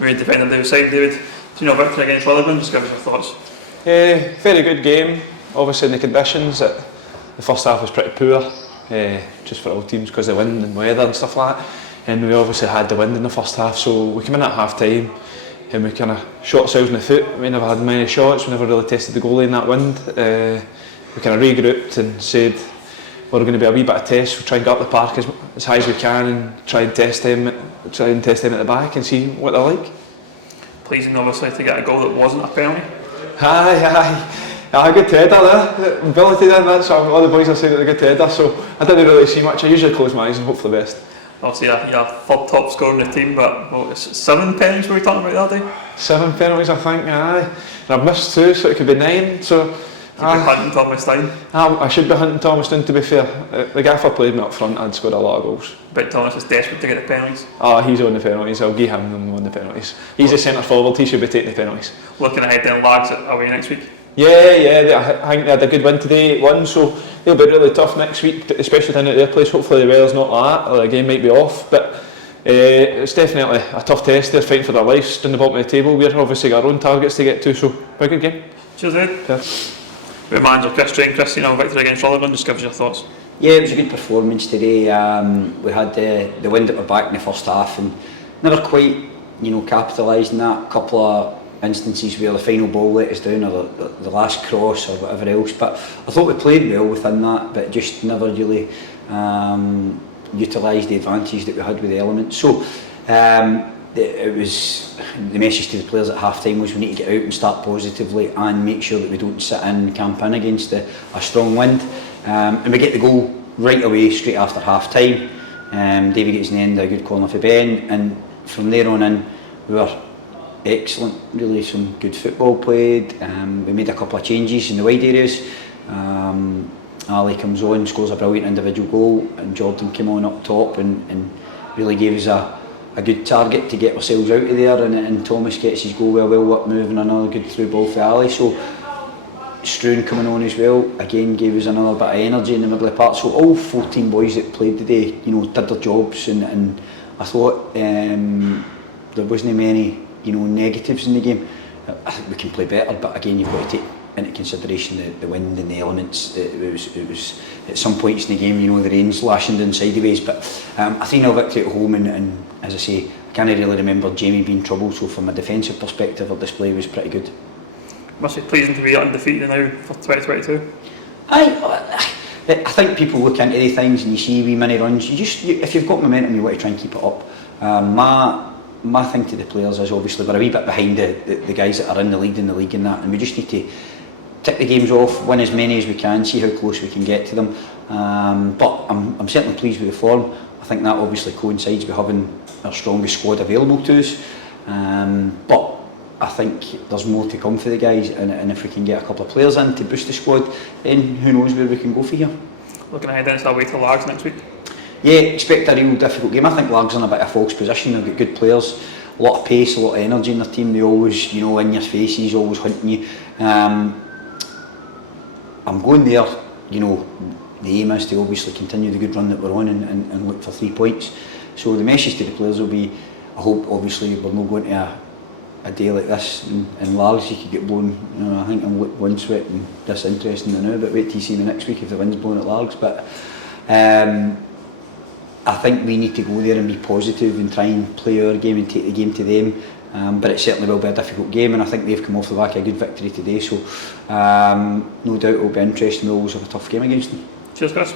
Main defender David Syme. David, victory against Rutherglen, just give us your thoughts. Very good game. Obviously in the conditions, the first half was pretty poor, just for all teams because of the wind and weather and stuff like that. And we obviously had the wind in the first half, so we came in at half time and we kind of shot ourselves in the foot. We never had many shots, we never really tested the goalie in that wind. We kind of regrouped and said we're going to be a wee bit of test. We'll try and get up the park as high as we can and try and test them at the back and see what they're like. Pleasing obviously to get a goal that wasn't a penalty. Aye, good header there. Ability then, that's what all the boys are saying, that a good header, so I didn't really see much. I usually close my eyes and hope for the best. Obviously you're third top scorer in the team, but it's 7 penalties we were talking about the other day? 7 penalties I think, aye. And I've missed 2, so it could be 9. So You'd be hunting Thomas Stein. I should be hunting Thomas Stein, to be fair. The gaffer played me up front, I'd scored a lot of goals. But Thomas is desperate to get the penalties. He's on the penalties, I'll give him them on the penalties. He's the centre forward, he should be taking the penalties. Looking ahead then, Lags away next week? Yeah, I think they had a good win today, 8-1, so they'll be really tough next week, especially down at their place. Hopefully the weather's not like that, or the game might be off, but it's definitely a tough test. They're fighting for their lives down the bottom of the table. We're obviously got our own targets to get to, so a good game. Cheers, Ed. With manager Chris, victory against Rutherglen, just give us your thoughts. Yeah, it was a good performance today. We had the wind at our back in the first half and never quite, capitalised on that. A couple of instances where the final ball let us down, or the last cross or whatever else, but I thought we played well within that, but just never really utilised the advantage that we had with the elements. So it was the message to the players at half time was we need to get out and start positively and make sure that we don't sit in and camp in against a strong wind, and we get the goal right away straight after half time. David gets in the end a good corner for Ben, and from there on in we were excellent, really some good football played. We made a couple of changes in the wide areas. Ali comes on, scores a brilliant individual goal, and Jordan came on up top and really gave us a good target to get ourselves out of there, and Thomas gets his goal well up move and another good through ball for Ali. So Struan coming on as well, again gave us another bit of energy in the middle of the park. So all 14 boys that played today, did their jobs, and I thought there wasn't many negatives in the game. I think we can play better, but again you've got to take into consideration the wind and the elements. It was at some points in the game, the rain's lashing down sideways, but a 3-0 victory at home, and as I say, I can't really remember Jamie being troubled, so from a defensive perspective our display was pretty good. Must be pleasing to be undefeated now for 2022. I think people look into the things and you see wee mini runs, if you've got momentum you want to try and keep it up. My thing to the players is obviously we're a wee bit behind the guys that are in the lead and that, and we just need to tick the games off, win as many as we can, see how close we can get to them. But I'm certainly pleased with the form. I think that obviously coincides with having our strongest squad available to us. But I think there's more to come for the guys, and if we can get a couple of players in to boost the squad, then who knows where we can go for here. Looking ahead then, it's away to Lags next week. Yeah, expect a real difficult game. I think Lags in a bit of false position. They've got good players, a lot of pace, a lot of energy in their team. They always, in your faces, always hunting you. I'm going there, the aim is to obviously continue the good run that we're on and look for 3 points. So the message to the players will be, I hope obviously we're not going to a day like this in Largs. You could get blown, I think I'm wind swept and disinteresting now, but wait till you see me next week if the wind's blowing at Largs. But I think we need to go there and be positive and try and play our game and take the game to them. But it certainly will be a difficult game, and I think they've come off the back of a good victory today, so no doubt it will be interesting. We'll always have a tough game against them. Cheers, Chris.